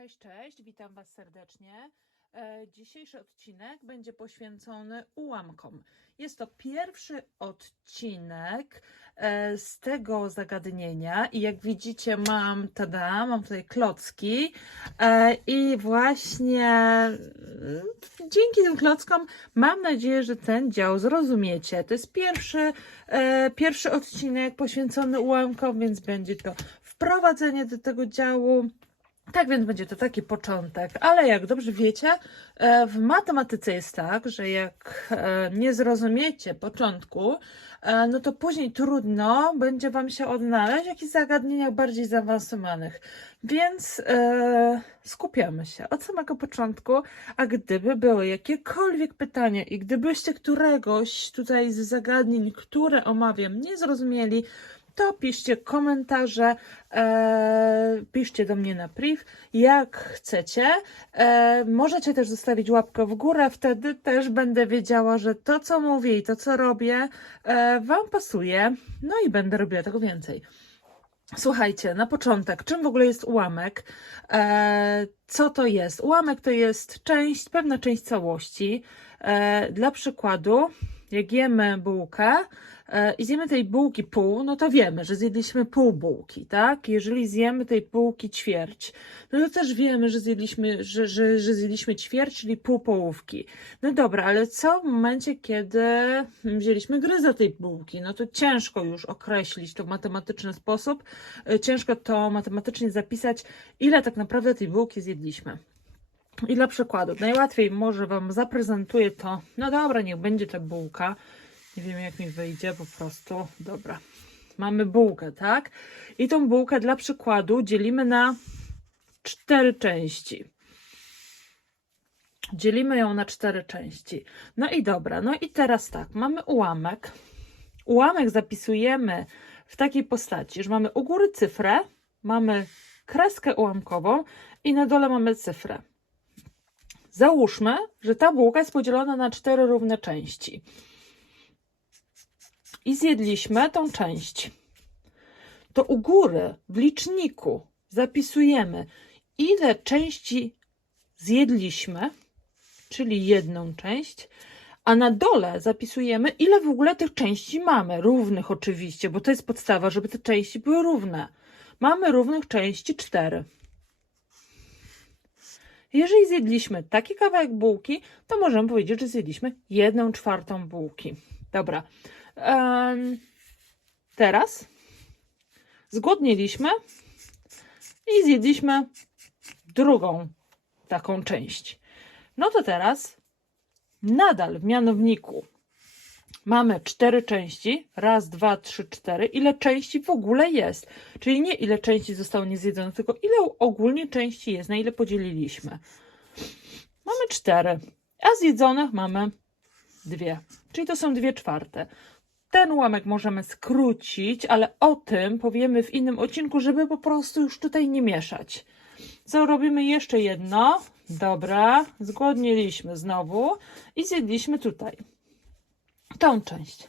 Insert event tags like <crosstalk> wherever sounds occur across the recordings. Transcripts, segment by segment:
Cześć, cześć, witam Was serdecznie. E, Dzisiejszy odcinek będzie poświęcony ułamkom. Jest to pierwszy odcinek e, z tego zagadnienia i jak widzicie mam, tada, mam tutaj klocki e, i właśnie dzięki tym klockom mam nadzieję, że ten dział zrozumiecie. To jest pierwszy, pierwszy odcinek poświęcony ułamkom, więc będzie to wprowadzenie do tego działu. Tak więc będzie to taki początek, ale jak dobrze wiecie, e, w matematyce jest tak, że jak e, nie zrozumiecie początku, e, no to później trudno będzie Wam się odnaleźć w jakichś zagadnieniach bardziej zaawansowanych. Więc skupiamy się od samego początku, a gdyby były jakiekolwiek pytania i gdybyście któregoś tutaj z zagadnień, które omawiam, nie zrozumieli, to piszcie komentarze, e, piszcie do mnie na priv, jak chcecie. E, możecie też zostawić łapkę w górę, wtedy też będę wiedziała, że to, co mówię i to, co robię, e, Wam pasuje, no i będę robiła tego więcej. Słuchajcie, na początek, czym w ogóle jest ułamek? E, co to jest? Ułamek to jest część, pewna część całości. E, dla przykładu, jak jemy bułkę e, i zjemy tej bułki pół, no to wiemy, że zjedliśmy pół bułki, tak? Jeżeli zjemy tej bułki ćwierć, no to też wiemy, że zjedliśmy, że, że, że zjedliśmy ćwierć, czyli pół połówki. No dobra, ale co w momencie, kiedy wzięliśmy gryzę tej bułki? No to ciężko już określić to w matematyczny sposób, e, ciężko to matematycznie zapisać, ile tak naprawdę tej bułki zjedliśmy. I dla przykładu, najłatwiej może Wam zaprezentuję to. No dobra, niech będzie ta bułka. Nie wiem, jak mi wyjdzie, po prostu. Dobra. Mamy bułkę, tak? I tą bułkę dla przykładu dzielimy na cztery części. Dzielimy ją na cztery części. No i dobra, no i teraz tak, mamy ułamek. Ułamek zapisujemy w takiej postaci, że mamy u góry cyfrę, mamy kreskę ułamkową i na dole mamy cyfrę. Załóżmy, że ta bułka jest podzielona na cztery równe części. I zjedliśmy tą część. To u góry w liczniku zapisujemy, ile części zjedliśmy, czyli jedną część, a na dole zapisujemy, ile w ogóle tych części mamy. Równych oczywiście, bo to jest podstawa, żeby te części były równe. Mamy równych części cztery. Jeżeli zjedliśmy taki kawałek bułki, to możemy powiedzieć, że zjedliśmy jedną czwartą bułki. Dobra. Em, teraz zgłodniliśmy i zjedliśmy drugą taką część. No to teraz nadal w mianowniku mamy cztery części. Raz, dwa, trzy, cztery. Ile części w ogóle jest? Czyli nie ile części zostało niezjedzonych, tylko ile ogólnie części jest, na ile podzieliliśmy. Mamy cztery, a zjedzonych mamy dwie. Czyli to są dwie czwarte. Ten ułamek możemy skrócić, ale o tym powiemy w innym odcinku, żeby po prostu już tutaj nie mieszać. Co robimy jeszcze jedno? Dobra, zgłodniliśmy znowu i zjedliśmy tutaj tą część.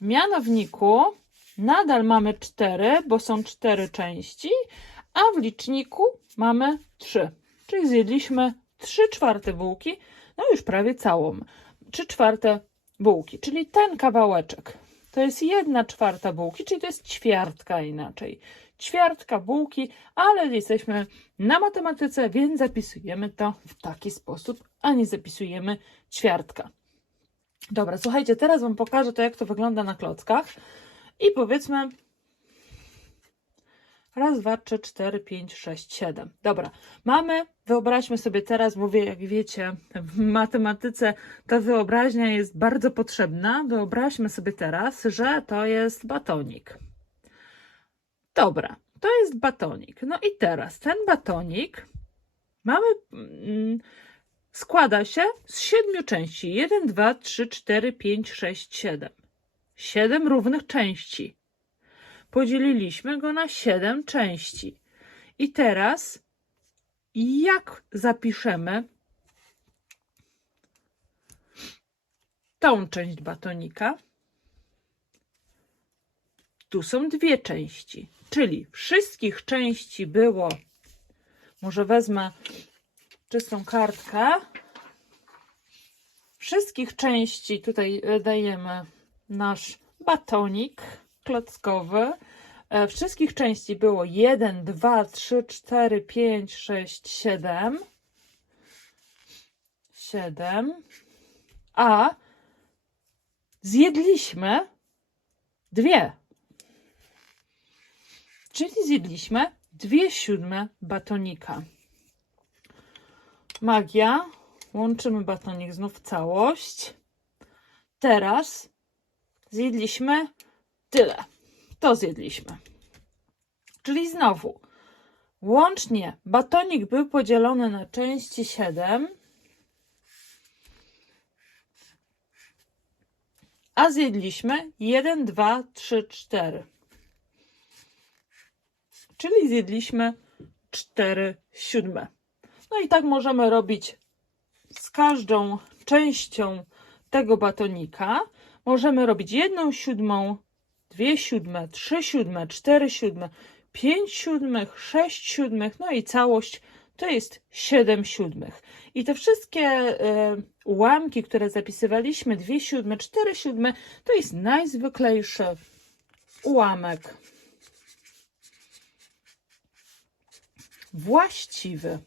W mianowniku nadal mamy cztery, bo są cztery części, a w liczniku mamy trzy. Czyli zjedliśmy trzy czwarte bułki, no już prawie całą. Trzy czwarte bułki, czyli ten kawałeczek. To jest jedna czwarta bułki, czyli to jest ćwiartka inaczej. Ćwiartka bułki, ale jesteśmy na matematyce, więc zapisujemy to w taki sposób, a nie zapisujemy ćwiartka. Dobra, słuchajcie, teraz Wam pokażę to, jak to wygląda na klockach. I powiedzmy raz, dwa, trzy, cztery, pięć, sześć, siedem. Dobra, mamy, wyobraźmy sobie teraz, wie, jak wiecie, w matematyce ta wyobraźnia jest bardzo potrzebna. Wyobraźmy sobie teraz, że to jest batonik. Dobra, to jest batonik. No i teraz ten batonik mamy... Składa się z siedmiu części. 1, 2, 3, 4, 5, 6, 7. Siedem równych części. Podzieliliśmy go na siedem części. I teraz jak zapiszemy tą część batonika? Tu są dwie części, czyli wszystkich części było Może wezmę czystą kartkę. Wszystkich części tutaj e, dajemy nasz batonik klockowy. E, Wszystkich części było 1, 2, 3, 4, 5, 6, 7. 7. A zjedliśmy dwie. Czyli zjedliśmy dwie siódme batonika. Magia. Łączymy batonik znów w całość. Teraz zjedliśmy tyle. To zjedliśmy. Czyli znowu łącznie batonik był podzielony na części 7, a zjedliśmy 1, 2, 3, 4. Czyli zjedliśmy 4 siódme. No i tak możemy robić z każdą częścią tego batonika. Możemy robić jedną siódmą, dwie siódme, trzy siódme, cztery siódme, pięć siódmych, sześć siódmych, no i całość to jest siedem siódmych. I te wszystkie e, ułamki, które zapisywaliśmy, dwie siódme, cztery siódme, to jest najzwyklejszy ułamek. Właściwy.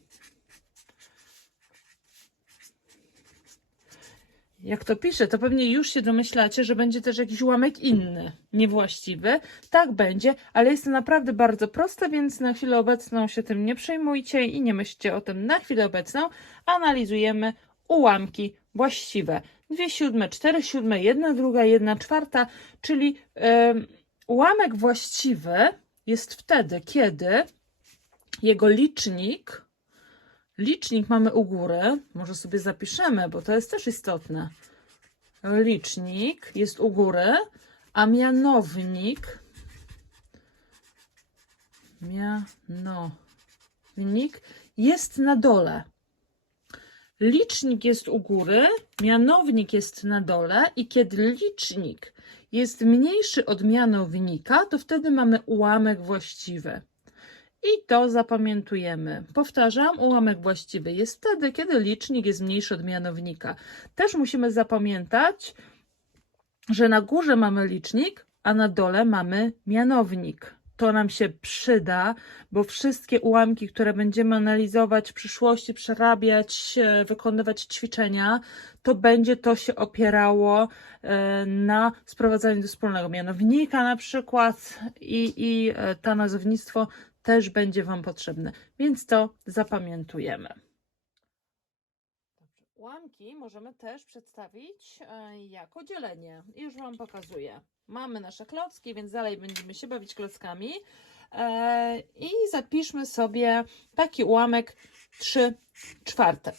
Jak to piszę, to pewnie już się domyślacie, że będzie też jakiś ułamek inny, niewłaściwy. Tak będzie, ale jest to naprawdę bardzo proste, więc na chwilę obecną się tym nie przejmujcie i nie myślcie o tym na chwilę obecną. Analizujemy ułamki właściwe. Dwie siódme, cztery siódme, jedna druga, jedna czwarta, czyli em, ułamek właściwy jest wtedy, kiedy jego licznik Licznik mamy u góry, może sobie zapiszemy, bo to jest też istotne. Licznik jest u góry, a mianownik mianownik jest na dole. Licznik jest u góry, mianownik jest na dole i kiedy licznik jest mniejszy od mianownika, to wtedy mamy ułamek właściwy. I to zapamiętujemy. Powtarzam, ułamek właściwy jest wtedy, kiedy licznik jest mniejszy od mianownika. Też musimy zapamiętać, że na górze mamy licznik, a na dole mamy mianownik. To nam się przyda, bo wszystkie ułamki, które będziemy analizować w przyszłości, przerabiać, e, wykonywać ćwiczenia, to będzie to się opierało e, na sprowadzaniu do wspólnego mianownika na przykład i, i e, to nazewnictwo też będzie Wam potrzebne, więc to zapamiętujemy. Ułamki możemy też przedstawić e, jako dzielenie. Już Wam pokazuję. Mamy nasze klocki, więc dalej będziemy się bawić klockami. E, I zapiszmy sobie taki ułamek 3 czwarte.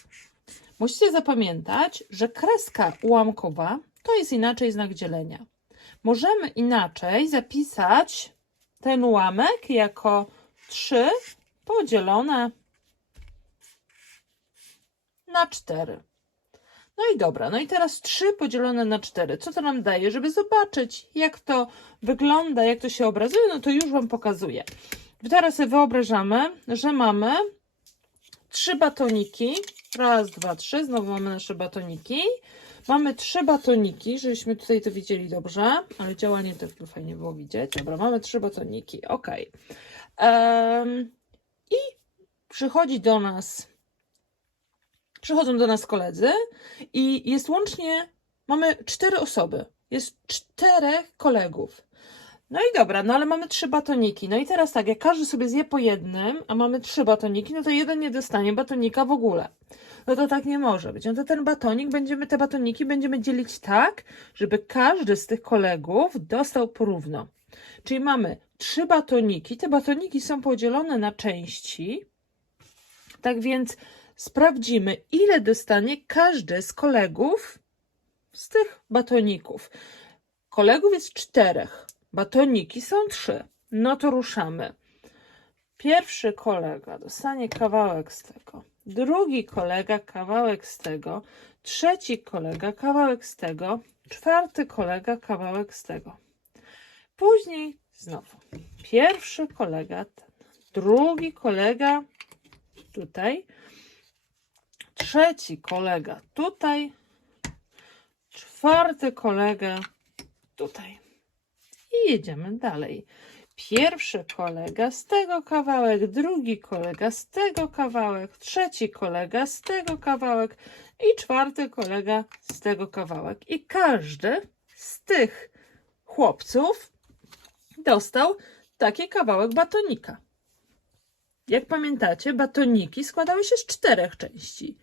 Musicie zapamiętać, że kreska ułamkowa to jest inaczej znak dzielenia. Możemy inaczej zapisać ten ułamek jako 3 podzielone na 4. No i dobra, no i teraz 3 podzielone na 4. Co to nam daje? Żeby zobaczyć, jak to wygląda, jak to się obrazuje, no to już Wam pokazuję. Teraz sobie wyobrażamy, że mamy trzy batoniki. Raz, dwa, trzy. Znowu mamy nasze batoniki. Mamy trzy batoniki, żebyśmy tutaj to widzieli dobrze, ale działanie by fajnie było widzieć. Dobra, mamy trzy batoniki. Ok. Em, I przychodzi do nas, przychodzą do nas koledzy i jest łącznie, mamy cztery osoby. Jest czterech kolegów. No i dobra, no ale mamy trzy batoniki. No i teraz tak, jak każdy sobie zje po jednym, a mamy trzy batoniki, no to jeden nie dostanie batonika w ogóle. No to tak nie może być. No to ten batonik będziemy, te batoniki będziemy dzielić tak, żeby każdy z tych kolegów dostał porówno. Czyli mamy trzy batoniki. Te batoniki są podzielone na części. Tak więc sprawdzimy, ile dostanie każdy z kolegów z tych batoników. Kolegów jest czterech. Batoniki są trzy. No to ruszamy. Pierwszy kolega dostanie kawałek z tego. Drugi kolega kawałek z tego. Trzeci kolega kawałek z tego. Czwarty kolega kawałek z tego. Później znowu pierwszy kolega, drugi kolega tutaj, trzeci kolega tutaj, czwarty kolega tutaj. I jedziemy dalej. Pierwszy kolega z tego kawałek, drugi kolega z tego kawałek, trzeci kolega z tego kawałek i czwarty kolega z tego kawałek. I każdy z tych chłopców dostał taki kawałek batonika. Jak pamiętacie, batoniki składały się z czterech części,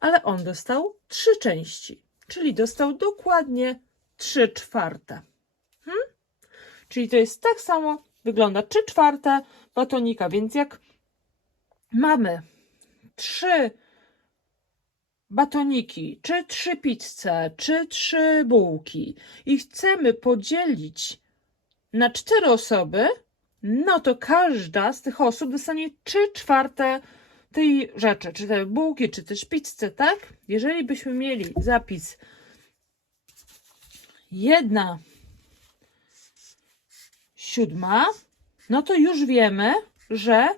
ale on dostał trzy części, czyli dostał dokładnie trzy czwarte. Hmm? Czyli to jest tak samo, wygląda trzy czwarte batonika, więc jak mamy trzy batoniki, czy trzy pizze, czy trzy bułki i chcemy podzielić na cztery osoby, no to każda z tych osób dostanie trzy czwarte tej rzeczy, czy te bułki, czy też pizzę, tak? Jeżeli byśmy mieli zapis jedna siódma, no to już wiemy, że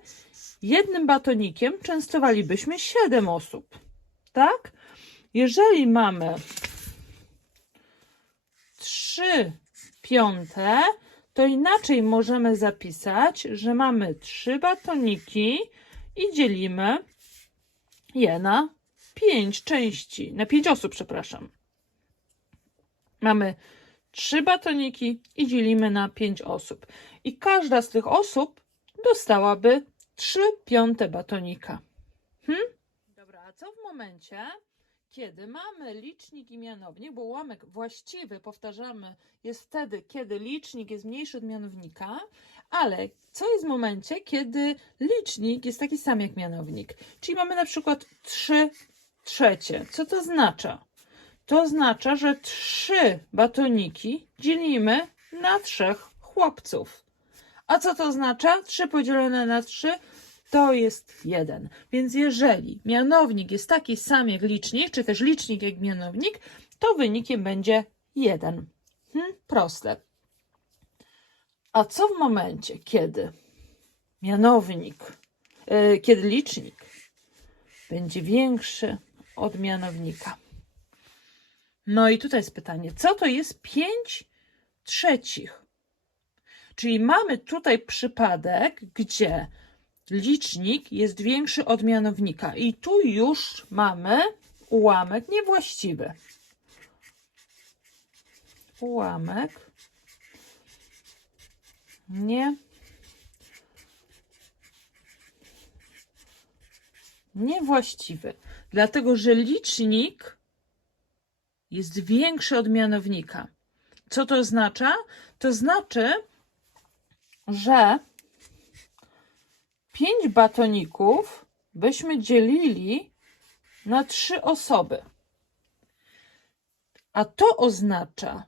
jednym batonikiem częstowalibyśmy siedem osób, tak? Jeżeli mamy trzy piąte, to inaczej możemy zapisać, że mamy trzy batoniki i dzielimy je na pięć części, na pięć osób, przepraszam. Mamy trzy batoniki i dzielimy na pięć osób. I każda z tych osób dostałaby trzy piąte batonika. Hm? Dobra, a co w momencie, kiedy mamy licznik i mianownik, bo ułamek właściwy, powtarzamy, jest wtedy, kiedy licznik jest mniejszy od mianownika, ale co jest w momencie, kiedy licznik jest taki sam jak mianownik? Czyli mamy na przykład 3 trzecie. Co to oznacza? To oznacza, że trzy batoniki dzielimy na trzech chłopców. A co to oznacza? 3 podzielone na 3 to jest 1. Więc jeżeli mianownik jest taki sam jak licznik, czy też licznik jak mianownik, to wynikiem będzie 1. Hmm, proste. A co w momencie, kiedy mianownik, e, kiedy licznik będzie większy od mianownika? No i tutaj jest pytanie, co to jest 5 trzecich? Czyli mamy tutaj przypadek, gdzie licznik jest większy od mianownika i tu już mamy ułamek niewłaściwy. Ułamek nie niewłaściwy, dlatego że licznik jest większy od mianownika. Co to oznacza? To znaczy, że 5 batoników byśmy dzielili na trzy osoby. A to oznacza,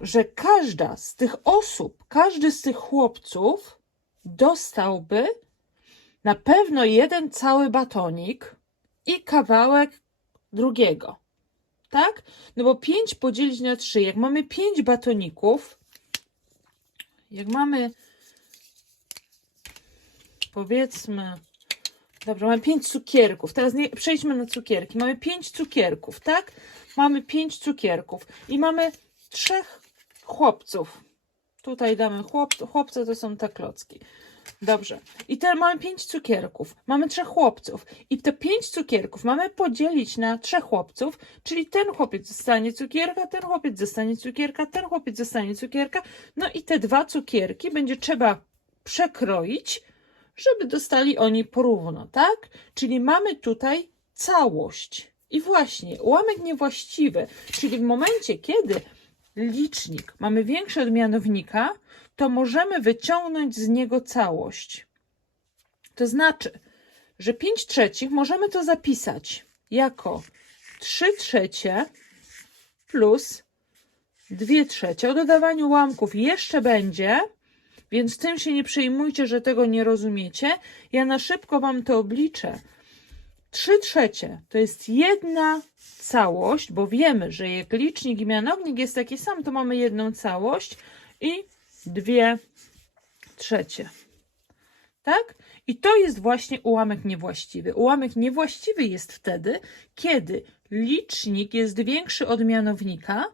że każda z tych osób, każdy z tych chłopców dostałby na pewno jeden cały batonik i kawałek drugiego. Tak? No bo 5 podzielić na 3, jak mamy 5 batoników, jak mamy powiedzmy, dobrze, mamy 5 cukierków. Teraz nie, przejdźmy na cukierki. Mamy 5 cukierków, tak? Mamy 5 cukierków i mamy trzech chłopców. Tutaj damy chłop, chłopce, to są te klocki. Dobrze. I teraz mamy pięć cukierków. Mamy trzech chłopców. I te pięć cukierków mamy podzielić na trzech chłopców, czyli ten chłopiec dostanie cukierka, ten chłopiec dostanie cukierka, ten chłopiec dostanie cukierka. No i te dwa cukierki będzie trzeba przekroić, żeby dostali oni porówno, tak? Czyli mamy tutaj całość. I właśnie, ułamek niewłaściwy, czyli w momencie, kiedy licznik mamy większy od mianownika, to możemy wyciągnąć z niego całość. To znaczy, że 5 trzecich możemy to zapisać jako 3 trzecie plus 2 trzecie. O dodawaniu ułamków jeszcze będzie, więc tym się nie przejmujcie, że tego nie rozumiecie. Ja na szybko Wam to obliczę. 3 trzecie to jest jedna całość, bo wiemy, że jak licznik i mianownik jest taki sam, to mamy jedną całość i dwie trzecie. Tak? I to jest właśnie ułamek niewłaściwy. Ułamek niewłaściwy jest wtedy, kiedy licznik jest większy od mianownika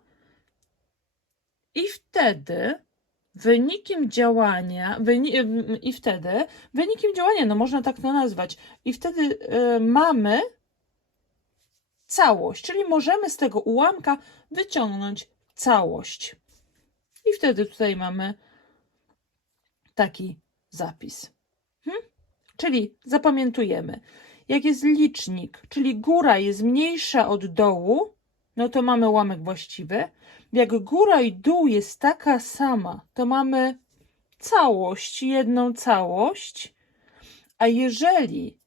i wtedy wynikiem działania, wyni i wtedy wynikiem działania, no można tak to nazwać, i wtedy y, mamy całość, czyli możemy z tego ułamka wyciągnąć całość. I wtedy tutaj mamy taki zapis. Hmm? Czyli zapamiętujemy, jak jest licznik, czyli góra jest mniejsza od dołu, no to mamy ułamek właściwy. Jak góra i dół jest taka sama, to mamy całość, jedną całość. A jeżeli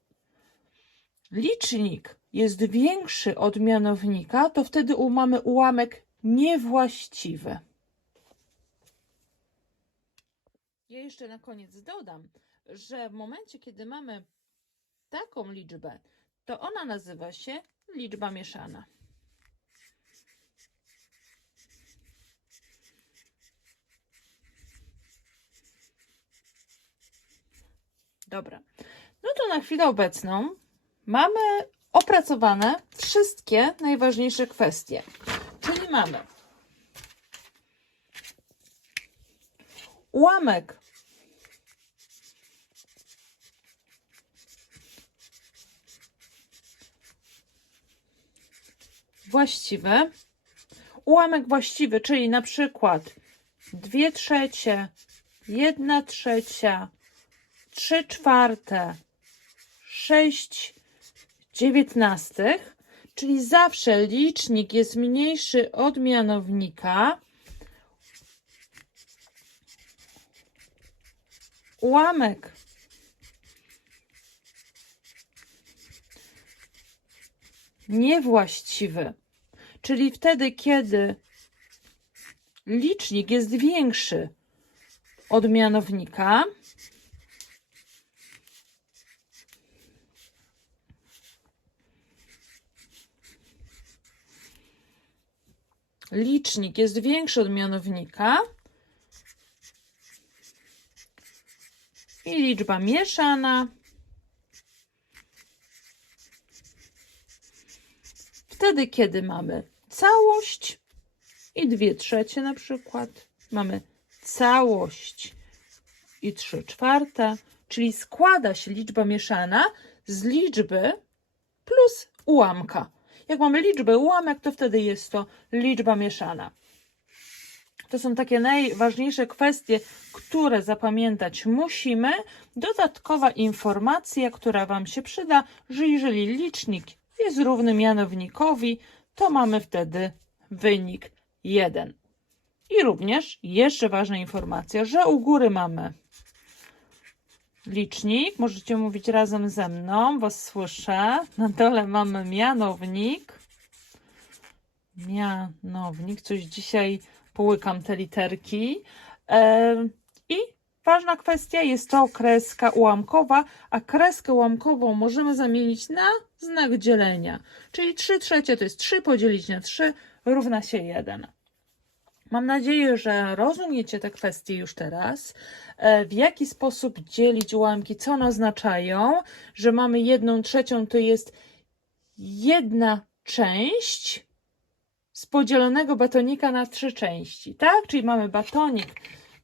licznik jest większy od mianownika, to wtedy mamy ułamek niewłaściwy. Ja jeszcze na koniec dodam, że w momencie, kiedy mamy taką liczbę, to ona nazywa się liczba mieszana. Dobra. No to na chwilę obecną mamy opracowane wszystkie najważniejsze kwestie. Czyli mamy ułamek właściwy. Ułamek właściwy, czyli na przykład 2 trzecie, 1 trzecia, 3 czwarte, 6 dziewiętnastych, czyli zawsze licznik jest mniejszy od mianownika. Ułamek niewłaściwy, czyli wtedy, kiedy licznik jest większy od mianownika, licznik jest większy od mianownika i liczba mieszana wtedy, kiedy mamy całość i dwie trzecie na przykład, mamy całość i trzy czwarte, czyli składa się liczba mieszana z liczby plus ułamka. Jak mamy liczbę ułamek, to wtedy jest to liczba mieszana. To są takie najważniejsze kwestie, które zapamiętać musimy. Dodatkowa informacja, która Wam się przyda, że jeżeli licznik jest równy mianownikowi, to mamy wtedy wynik 1. I również jeszcze ważna informacja, że u góry mamy licznik. Możecie mówić razem ze mną, Was słyszę. Na dole mamy mianownik. Mianownik. Coś dzisiaj połykam te literki. Em, I ważna kwestia jest to kreska ułamkowa, a kreskę ułamkową możemy zamienić na znak dzielenia. Czyli 3 trzecie to jest 3 podzielić na 3 równa się 1. Mam nadzieję, że rozumiecie te kwestie już teraz. E, W jaki sposób dzielić ułamki, co one oznaczają, że mamy jedną trzecią, to jest jedna część z podzielonego batonika na trzy części, tak? Czyli mamy batonik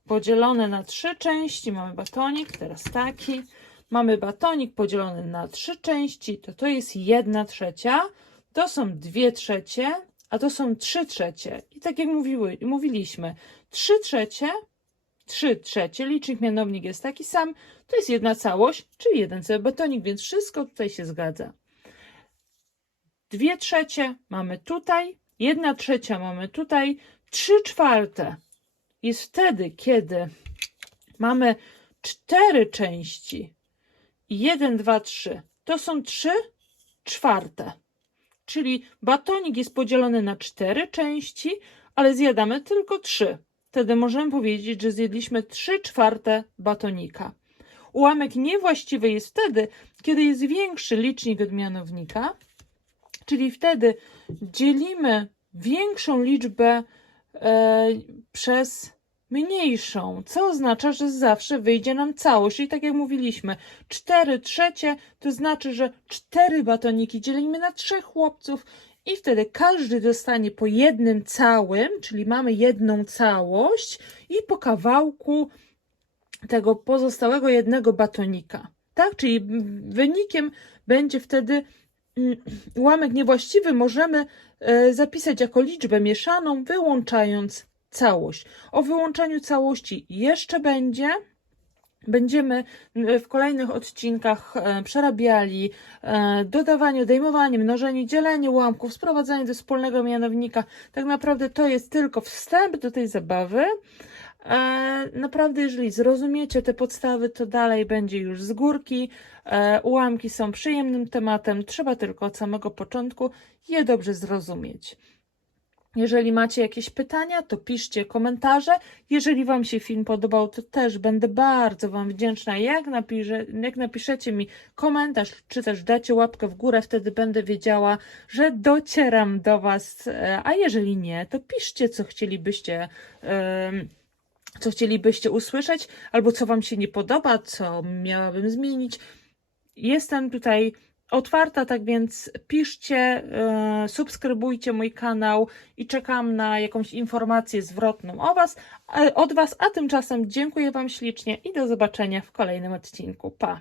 podzielony na trzy części, mamy batonik, teraz taki, mamy batonik podzielony na trzy części, to to jest jedna trzecia, to są dwie trzecie, a to są trzy trzecie. I tak jak mówiły, mówiliśmy, trzy trzecie, trzy trzecie, licznik mianownik jest taki sam, to jest jedna całość, czyli jeden cały batonik, więc wszystko tutaj się zgadza. Dwie trzecie mamy tutaj, jedna trzecia mamy tutaj, trzy czwarte jest wtedy, kiedy mamy cztery części i jeden, dwa, trzy. To są trzy czwarte. Czyli batonik jest podzielony na cztery części, ale zjadamy tylko trzy. Wtedy możemy powiedzieć, że zjedliśmy trzy czwarte batonika. Ułamek niewłaściwy jest wtedy, kiedy jest większy licznik od mianownika, czyli wtedy dzielimy większą liczbę e, przez mniejszą, co oznacza, że zawsze wyjdzie nam całość. I tak jak mówiliśmy, 4 trzecie to znaczy, że 4 batoniki dzielimy na trzech chłopców i wtedy każdy dostanie po jednym całym, czyli mamy jedną całość i po kawałku tego pozostałego jednego batonika. Tak? Czyli wynikiem będzie wtedy <clears throat> ułamek niewłaściwy możemy e, zapisać jako liczbę mieszaną, wyłączając całość. O wyłączaniu całości jeszcze będzie. Będziemy w kolejnych odcinkach e, przerabiali e, dodawanie, odejmowanie, mnożenie, dzielenie ułamków, sprowadzanie do wspólnego mianownika. Tak naprawdę to jest tylko wstęp do tej zabawy. E, Naprawdę, jeżeli zrozumiecie te podstawy, to dalej będzie już z górki. E, Ułamki są przyjemnym tematem, trzeba tylko od samego początku je dobrze zrozumieć. Jeżeli macie jakieś pytania, to piszcie komentarze. Jeżeli Wam się film podobał, to też będę bardzo Wam wdzięczna, jak, napisze, jak napiszecie mi komentarz, czy też dacie łapkę w górę, wtedy będę wiedziała, że docieram do Was. E, A jeżeli nie, to piszcie, co chcielibyście. em, co chcielibyście usłyszeć, albo co Wam się nie podoba, co miałabym zmienić. Jestem tutaj otwarta, tak więc piszcie, e, subskrybujcie mój kanał i czekam na jakąś informację zwrotną o was, e, od Was, a tymczasem dziękuję Wam ślicznie i do zobaczenia w kolejnym odcinku. Pa!